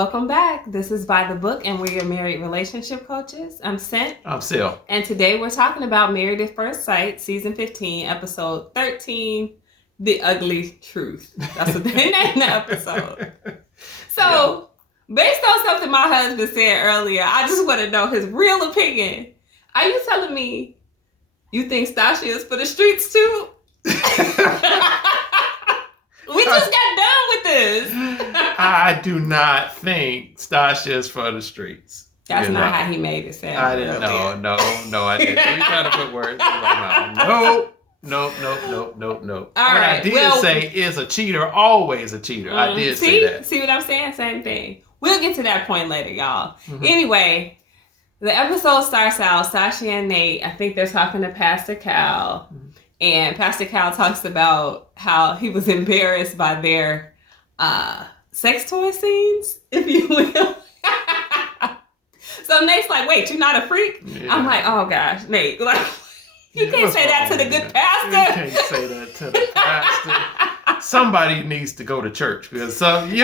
Welcome back. This is By the Book, and we're your married relationship coaches. I'm Cent. I'm Sil. And today we're talking about Married at First Sight, Season 15, Episode 13, The Ugly Truth. That's what they named the episode. So, based on something my husband said earlier, I just want to know his real opinion. Are you telling me you think Stacia is for the streets too? We just got done with this. I do not think Stacia is for the streets. That's not how he made it sound. I didn't. No, I didn't. We trying to put words in my mouth. Nope. All what I did say is a cheater, always a cheater. I did say that. See what I'm saying? Same thing. We'll get to that point later, y'all. Mm-hmm. Anyway, the episode starts out, Stacia and Nate, I think they're talking to Pastor Cal. Mm-hmm. And Pastor Cal talks about how he was embarrassed by their sex toy scenes, if you will. So Nate's like, wait, you're not a freak? Yeah. I'm like, oh gosh, Nate, like, you can't say that to the good pastor. You can't say that to the pastor. Somebody needs to go to church because, Nate,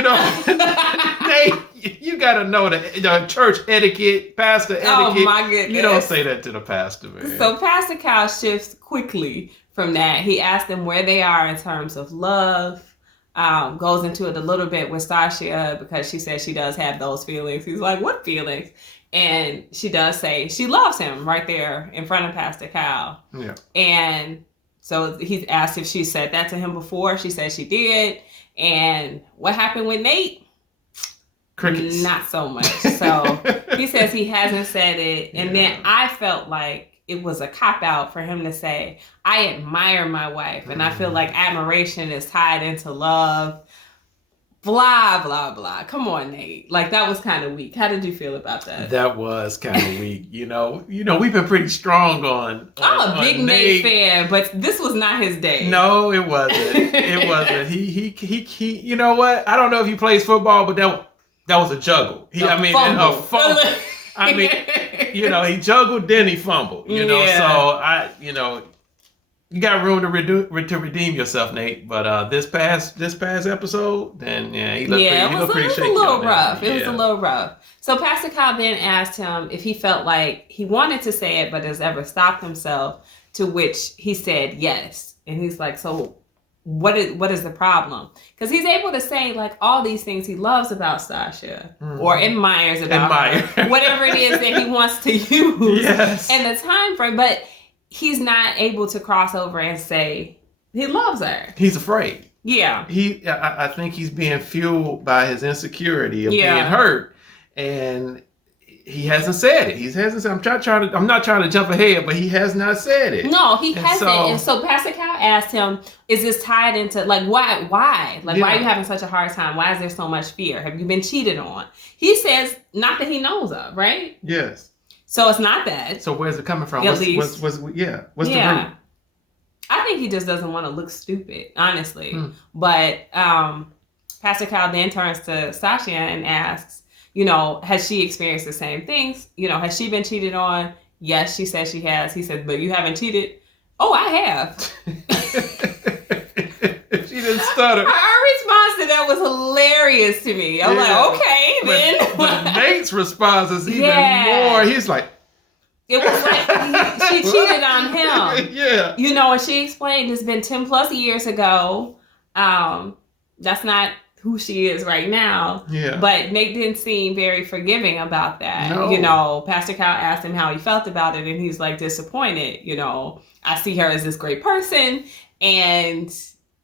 you got to know the church etiquette, pastor etiquette. Oh my goodness. You don't say that to the pastor, man. So Pastor Cal shifts quickly from that. He asked them where they are in terms of love. Goes into it a little bit with Stacia because she says she does have those feelings. He's like, what feelings? And she does say she loves him right there in front of Pastor Cal. Yeah. And so he's asked if she said that to him before. She said she did. And what happened with Nate? Crickets. Not so much. So he says he hasn't said it. And then I felt like it was a cop-out for him to say, I admire my wife. And I feel like admiration is tied into love. Blah, blah, blah. Come on, Nate. Like, that was kind of weak. How did you feel about that? That was kind of weak. You know, we've been pretty strong on I'm a big Nate fan, but this was not his day. No, it wasn't. It wasn't. He you know what? I don't know if he plays football, but that was a juggle. A fumble. I mean, he juggled, then he fumbled. So you got room to redeem yourself, Nate. But this past episode, then he looked pretty shaky. It was a little rough. It was a little rough. So Pastor Kyle then asked him if he felt like he wanted to say it, but has ever stopped himself. To which he said yes, and he's like, so what is the problem? Because he's able to say like all these things he loves about Stacia or admires about her, whatever it is that he wants to use. Yes. And the time frame, but he's not able to cross over and say he loves her. He's afraid. Yeah. I think he's being fueled by his insecurity of being hurt, and he hasn't said it. He hasn't said. I'm not trying to jump ahead, but he has not said it. No, he hasn't. And so Pastor Cal asked him, "Is this tied into like why? Why? Like why are you having such a hard time? Why is there so much fear? Have you been cheated on?" He says, "Not that he knows of, right?" Yes. So it's not that. So where's it coming from? What's the root? I think he just doesn't want to look stupid, honestly. But Pastor Cal then turns to Stacia and asks, has she experienced the same things? Has she been cheated on? Yes, she says she has. He said, but you haven't cheated? Oh, I have. She didn't stutter. Her response to that was hilarious to me. I'm like, okay, then. But Nate's response is even more. He's like, it was like she cheated on him. Yeah. And she explained it's been 10 plus years ago. That's not who she is right now. Yeah. But Nate didn't seem very forgiving about that. No. Pastor Cal asked him how he felt about it, and he's like disappointed. I see her as this great person, and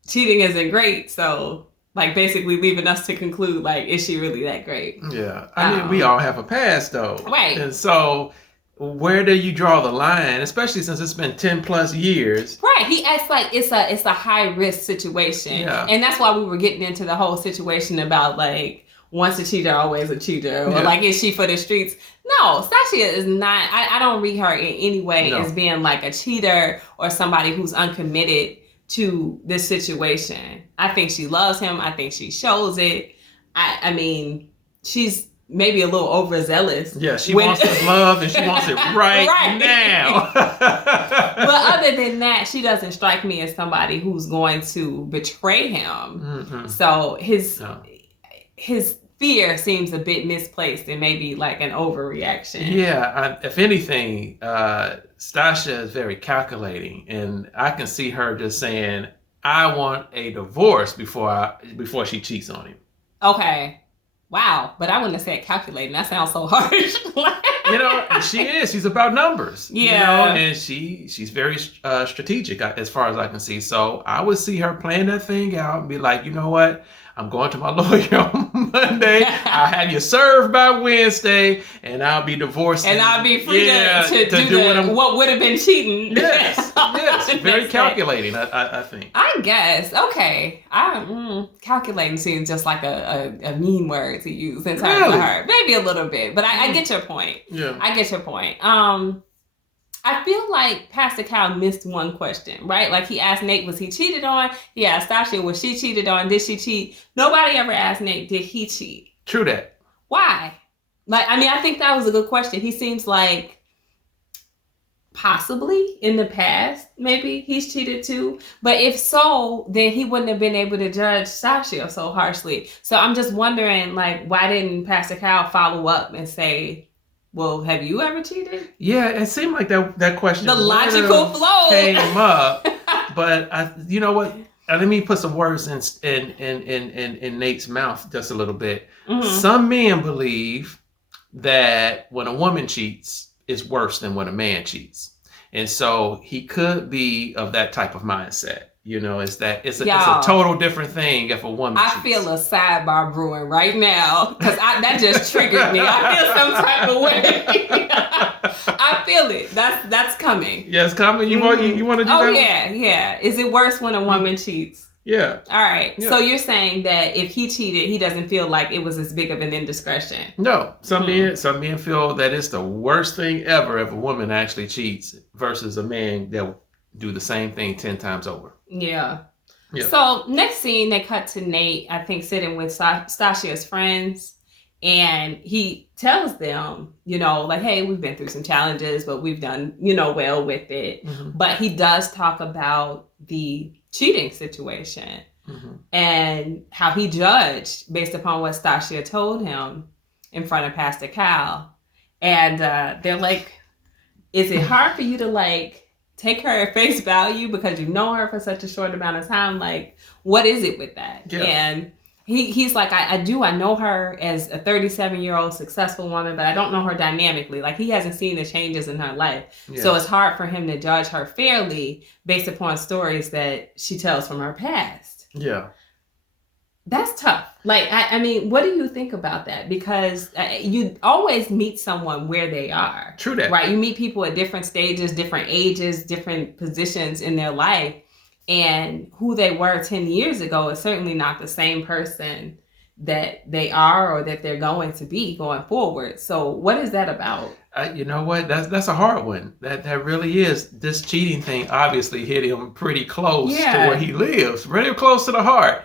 cheating isn't great. So, like, basically leaving us to conclude, like, is she really that great? Yeah. I mean, we all have a past, though. Right. And so, where do you draw the line, especially since it's been 10 plus years? Right. He acts like it's a high risk situation. Yeah. And that's why we were getting into the whole situation about, like, once a cheater, always a cheater. Or, like, is she for the streets? No, Stacia is not. I don't read her in any way as being, like, a cheater or somebody who's uncommitted to this situation. I think she loves him. I think she shows it. I mean, she's maybe a little overzealous. Yeah, she wants his love and she wants it right now. But other than that, she doesn't strike me as somebody who's going to betray him. Mm-hmm. So his fear seems a bit misplaced and maybe like an overreaction. Yeah, if anything, Stacia is very calculating, and I can see her just saying, "I want a divorce before she cheats on him." Okay. Wow, but I wouldn't have said calculating. That sounds so harsh. And she is. She's about numbers. Yeah. And she's very strategic as far as I can see. So I would see her playing that thing out and be like, you know what? I'm going to my lawyer on Monday. I'll have you served by Wednesday, and I'll be divorced. And I'll be free to do what would have been cheating. Yes, very calculating, I think. I guess. Okay. Calculating seems just like a mean word to use in terms of her. Maybe a little bit, but I get your point. Yeah. I get your point. I feel like Pastor Cal missed one question, right? Like he asked Nate, was he cheated on? He asked Stacia, was she cheated on? Did she cheat? Nobody ever asked Nate, did he cheat? True that. Why? I think that was a good question. He seems like possibly in the past, maybe he's cheated too. But if so, then he wouldn't have been able to judge Stacia so harshly. So I'm just wondering, why didn't Pastor Cal follow up and say, well, have you ever cheated? Yeah, it seemed like that question. The logical flow came up, but you know what? Let me put some words in Nate's mouth just a little bit. Mm-hmm. Some men believe that when a woman cheats, it's worse than when a man cheats, and so he could be of that type of mindset. It's a total different thing if a woman cheats. I feel a sidebar brewing right now because that just triggered me. I feel some type of way. I feel it. That's coming. Yeah, it's coming. You want to do that? Oh yeah. Is it worse when a woman cheats? Yeah. All right. Yeah. So you're saying that if he cheated, he doesn't feel like it was as big of an indiscretion? No. Some men feel that it's the worst thing ever if a woman actually cheats versus a man that will do the same thing 10 times over. Yeah. So next scene, they cut to Nate, I think, sitting with Stacia's friends. And he tells them, hey, we've been through some challenges, but we've done, well with it. Mm-hmm. But he does talk about the cheating situation and how he judged based upon what Stacia told him in front of Pastor Cal. And they're like, is it hard for you to take her at face value because you know her for such a short amount of time? What is it with that? Yeah. And he's like, I know her as a 37-year-old successful woman, but I don't know her dynamically. He hasn't seen the changes in her life. Yeah. So it's hard for him to judge her fairly based upon stories that she tells from her past. Yeah. That's tough. I mean, what do you think about that? Because you always meet someone where they are. True that. Right? You meet people at different stages, different ages, different positions in their life. And who they were 10 years ago is certainly not the same person that they are or that they're going to be going forward. So what is that about? You know what? That's a hard one. That really is. This cheating thing obviously hit him pretty close to where he lives. Really close to the heart.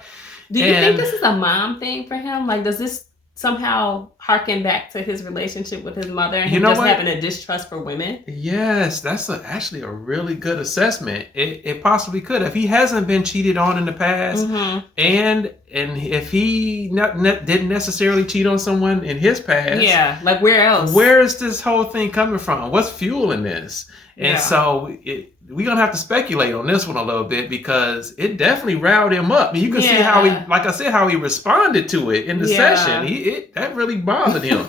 Do you think this is a mom thing for him? Does this somehow harken back to his relationship with his mother and him just having a distrust for women? Yes, that's actually a really good assessment. It possibly could. If he hasn't been cheated on in the past, and if he didn't necessarily cheat on someone in his past, where else? Where is this whole thing coming from? What's fueling this? And so we're going to have to speculate on this one a little bit because it definitely riled him up. And you can see how how he responded to it in the session. That really bothered him.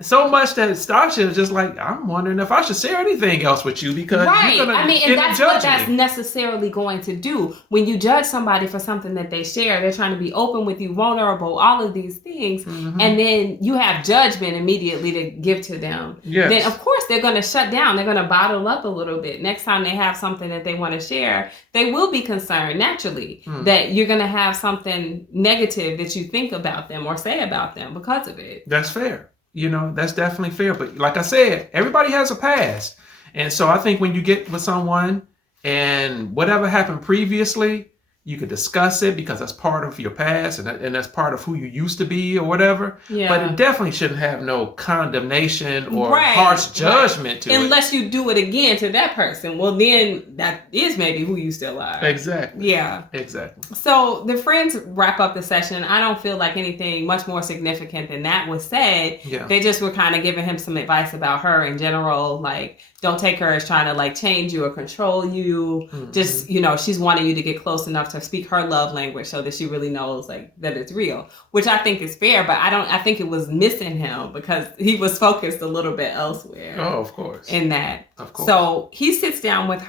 So much that Stacia is just like, I'm wondering if I should share anything else with you because you're going to and that's what that's necessarily going to do. When you judge somebody for something that they share, they're trying to be open with you, vulnerable, all of these things. Mm-hmm. And then you have judgment immediately to give to them. Yes. Then, of course, they're going to shut down. They're going to bottle up a little bit. Next time they have something that they want to share, they will be concerned naturally that you're going to have something negative that you think about them or say about them because of it. That's fair. That's definitely fair. But like I said, everybody has a past. And so I think when you get with someone and whatever happened previously, You could discuss it because that's part of your past and that's part of who you used to be or whatever. Yeah. But it definitely shouldn't have no condemnation or harsh judgment to it. Unless you do it again to that person. Well, then that is maybe who you still are. Exactly. Yeah. Exactly. So the friends wrap up the session. I don't feel like anything much more significant than that was said. Yeah. They just were kind of giving him some advice about her in general. Like, don't take her as trying to like change you or control you. Mm-hmm. Just, she's wanting you to get close enough to speak her love language so that she really knows like that it's real, which I think is fair, but I think it was missing him because he was focused a little bit elsewhere. Oh, of course. In that. Of course. So she sits down with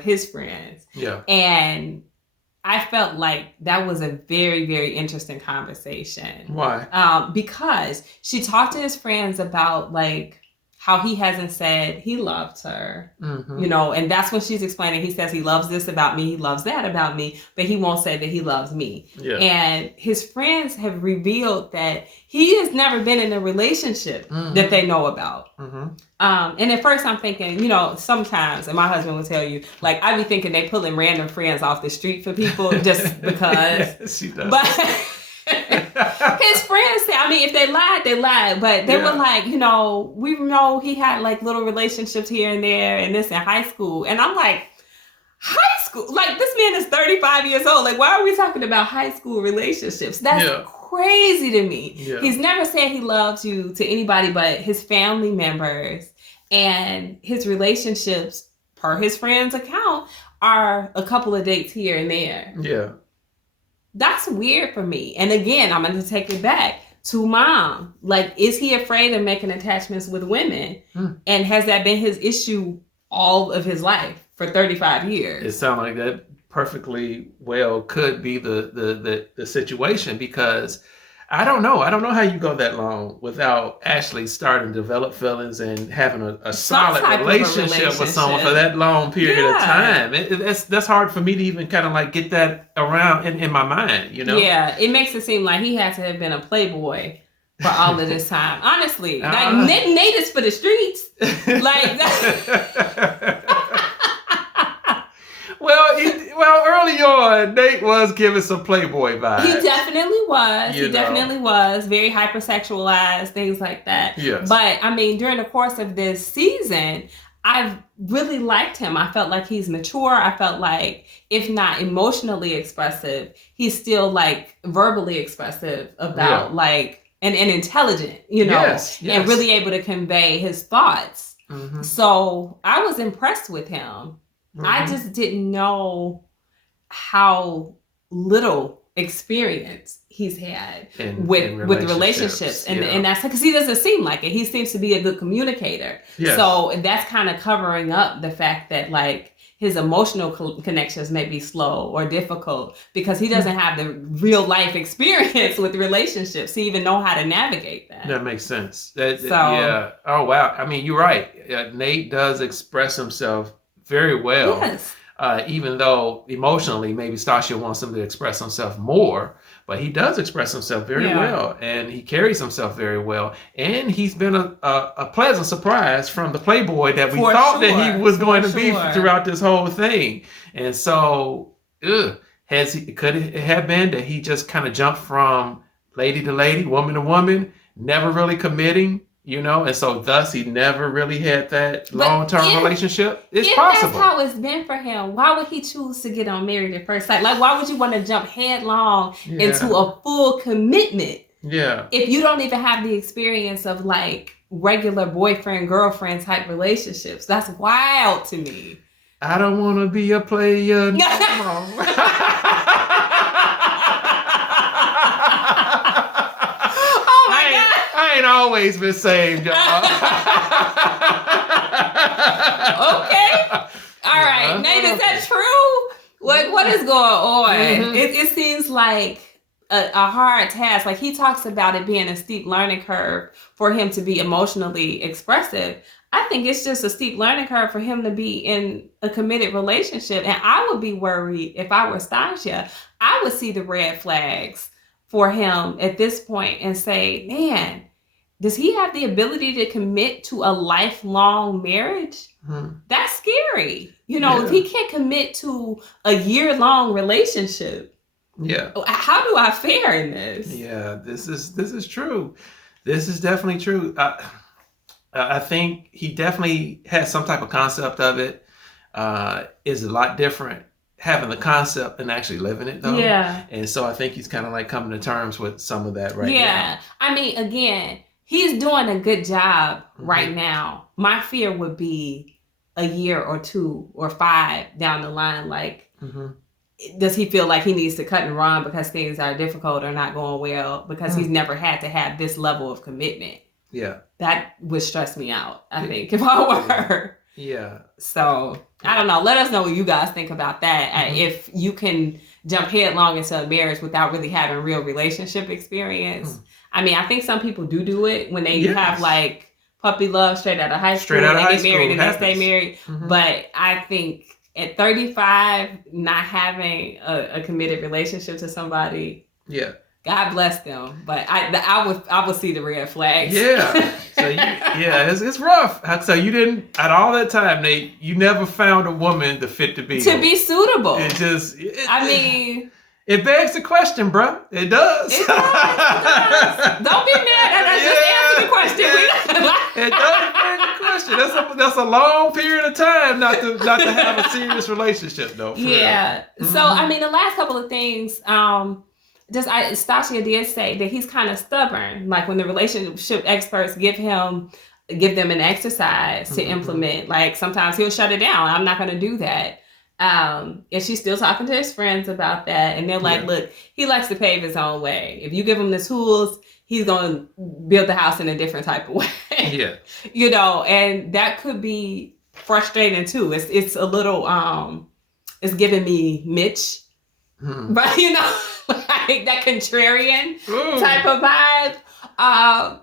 his friends. Yeah. And I felt like that was a very, very interesting conversation. Why? Because she talked to his friends about like how he hasn't said he loved her, and that's when she's explaining, he says he loves this about me, he loves that about me, but he won't say that he loves me. Yeah. And his friends have revealed that he has never been in a relationship that they know about. Mm-hmm. And at first I'm thinking, sometimes, and my husband will tell you, like, I be thinking they pulling random friends off the street for people just because. Yes, she does. But his friends say, if they lied, they lied. But they were like, we know he had like little relationships here and there and this in high school. And I'm like, high school? Like, this man is 35 years old. Like, why are we talking about high school relationships? That's crazy to me. Yeah. He's never said he loves you to anybody but his family members. And his relationships, per his friend's account, are a couple of dates here and there. Yeah. That's weird for me. And again, I'm going to take it back to mom. Like, is he afraid of making attachments with women? And has that been his issue all of his life for 35 years? It sounds like that perfectly well could be the situation, because I don't know how you go that long without actually starting to develop feelings and having a solid relationship with someone for that long period of time. That's hard for me to even kind of like get that around in my mind, Yeah, it makes it seem like he had to have been a playboy for all of this time. Honestly, like Nate is for the streets. Like that. Well, early on, Nate was giving some Playboy vibes. He definitely was. Definitely was. Very hypersexualized, things like that. Yes. But, during the course of this season, I've really liked him. I felt like he's mature. I felt like, if not emotionally expressive, he's still, like, verbally expressive about, like, and intelligent, Yes. and really able to convey his thoughts. Mm-hmm. So, I was impressed with him. Mm-hmm. I just didn't know how little experience he's had with relationships. And that's because he doesn't seem like it. He seems to be a good communicator. Yes. So that's kind of covering up the fact that like his emotional connections may be slow or difficult because he doesn't have the real life experience with relationships to even know how to navigate that. That makes sense. Yeah. Oh, wow. You're right. Nate does express himself very well. Yes. Even though emotionally maybe Stacia wants him to express himself more, but he does express himself very well, and he carries himself very well, and he's been a pleasant surprise from the Playboy that we thought that he was going to be throughout this whole thing. And so could it have been that he just kind of jumped from lady to lady, woman to woman, never really committing? And so thus he never really had that long-term relationship. It's possible. That's how it's been for him. Why would he choose to get on Married at First Sight? Like, why would you want to jump headlong into a full commitment? Yeah. If you don't even have the experience of like regular boyfriend-girlfriend type relationships. That's wild to me. I don't want to be a player no more. I ain't always been saved, y'all. Okay. All right. Nate, is that true? What is going on? Mm-hmm. It seems like a hard task. Like, he talks about it being a steep learning curve for him to be emotionally expressive. I think it's just a steep learning curve for him to be in a committed relationship. And I would be worried if I were Stacia. I would see the red flags for him at this point and say, man, does he have the ability to commit to a lifelong marriage? That's scary. If he can't commit to a year-long relationship, how do I fare in this? Yeah, this is true. This is definitely true. I think he definitely has some type of concept of it. Is a lot different having the concept and actually living it, though. Yeah. And so I think he's kind of like coming to terms with some of that now. Yeah. I mean, again, he's doing a good job right now. My fear would be a year or 2 or 5 down the line. Like, does he feel like he needs to cut and run because things are difficult or not going well because he's never had to have this level of commitment? Yeah. That would stress me out, I think, if I were her. Yeah. So, I don't know. Let us know what you guys think about that. If you can jump headlong into a marriage without really having real relationship experience. I mean, I think some people do it when they have like puppy love straight out of high school. And they get married and they stay married. But I think at 35, not having a committed relationship to somebody. Yeah. God bless them, but I would see the red flags. Yeah, so it's rough. So you didn't, at all that time, Nate, you never found a woman to be suitable. I mean, it begs the question, bro. It does. It does. Don't be mad at us. Just answer the question. It does beg the question. That's a long period of time not to have a serious relationship, though. Yeah. So I mean, the last couple of things. Stacia did say that he's kind of stubborn. Like when the relationship experts give them an exercise to implement, like sometimes he'll shut it down. I'm not going to do that. And she's still talking to his friends about that. And they're like, look, he likes to pave his own way. If you give him the tools, he's going to build the house in a different type of way. Yeah. And that could be frustrating too. It's a little, it's giving me Mitch. But like that contrarian type of vibe.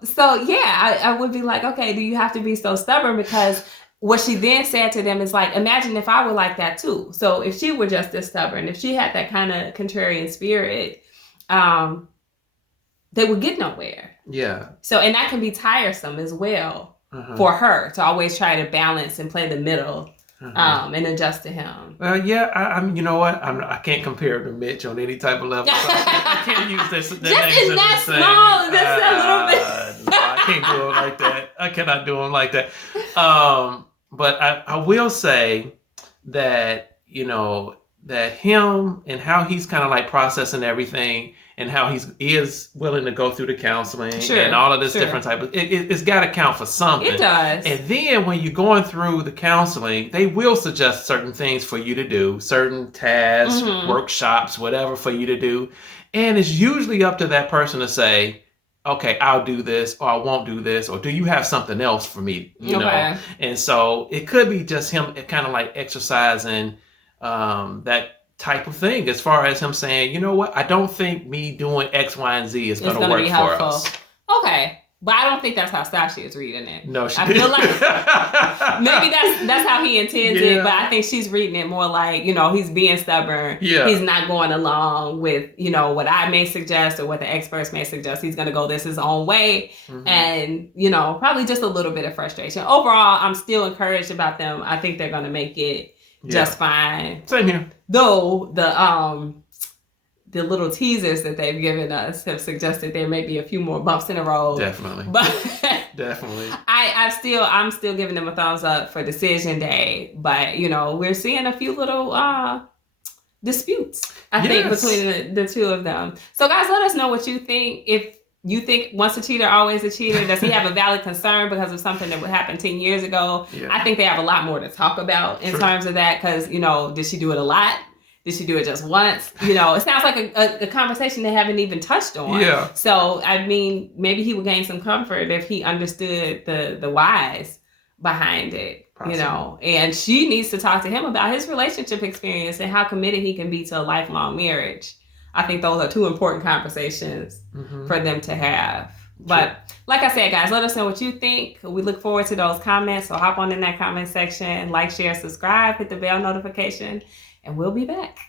So yeah, I would be like, okay, do you have to be so stubborn? Because what she then said to them is like, imagine if I were like that too. So if she were just as stubborn, if she had that kind of contrarian spirit, they would get nowhere. Yeah. So, and that can be tiresome as well for her to always try to balance and play the middle. And adjust to him. I'm. You know what? I can't compare to Mitch on any type of level. So I can't use this. Just in that small, just a little bit. I can't do it like that. I cannot do him like that. But I will say that that him and how he's kind of like processing everything. And how he is willing to go through the counseling and all of this different type of it's got to count for something. It does. And then when you're going through the counseling, they will suggest certain things for you to do, certain tasks, workshops, whatever for you to do. And it's usually up to that person to say, okay, I'll do this, or I won't do this, or do you have something else for me? You know? And so it could be just him kind of like exercising that type of thing, as far as him saying, you know what, I don't think me doing X, Y, and Z is going to work for us. Okay. But I don't think that's how Stacia is reading it. No, she I feel like maybe that's how he intends it, but I think she's reading it more like, he's being stubborn. Yeah. He's not going along with, what I may suggest or what the experts may suggest. He's going to go his own way. And, probably just a little bit of frustration. Overall, I'm still encouraged about them. I think they're going to make it just fine. Same here. Though the little teasers that they've given us have suggested there may be a few more bumps in the road. Definitely. But definitely. I'm still giving them a thumbs up for decision day. But we're seeing a few little disputes, I think, between the two of them. So guys, let us know what you think. If you think once a cheater, always a cheater, does he have a valid concern because of something that would happen 10 years ago? Yeah. I think they have a lot more to talk about in terms of that because, did she do it a lot? Did she do it just once? It sounds like a conversation they haven't even touched on. Yeah. So, I mean, maybe he would gain some comfort if he understood the whys behind it, Possibly. And she needs to talk to him about his relationship experience and how committed he can be to a lifelong marriage. I think those are two important conversations for them to have. But like I said, guys, let us know what you think. We look forward to those comments. So hop on in that comment section, like, share, subscribe, hit the bell notification, and we'll be back.